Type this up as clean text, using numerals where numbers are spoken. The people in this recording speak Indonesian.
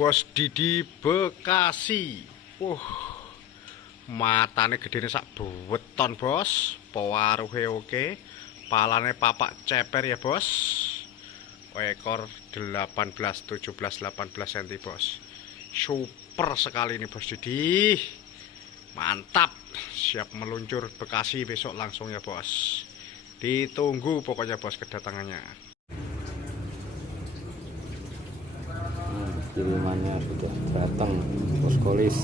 Bos Didi Bekasi. Matane gedene sak weton, Bos. Pewaruhe oke. Palane papak ceper ya, Bos. Ekor 18, 17, 18 cm, Bos. Super sekali ini, Bos Didi. Mantap. Siap meluncur Bekasi besok langsung ya, Bos. Ditunggu pokoknya, Bos, kedatangannya. Kirimannya sudah datang, Bos Kolis.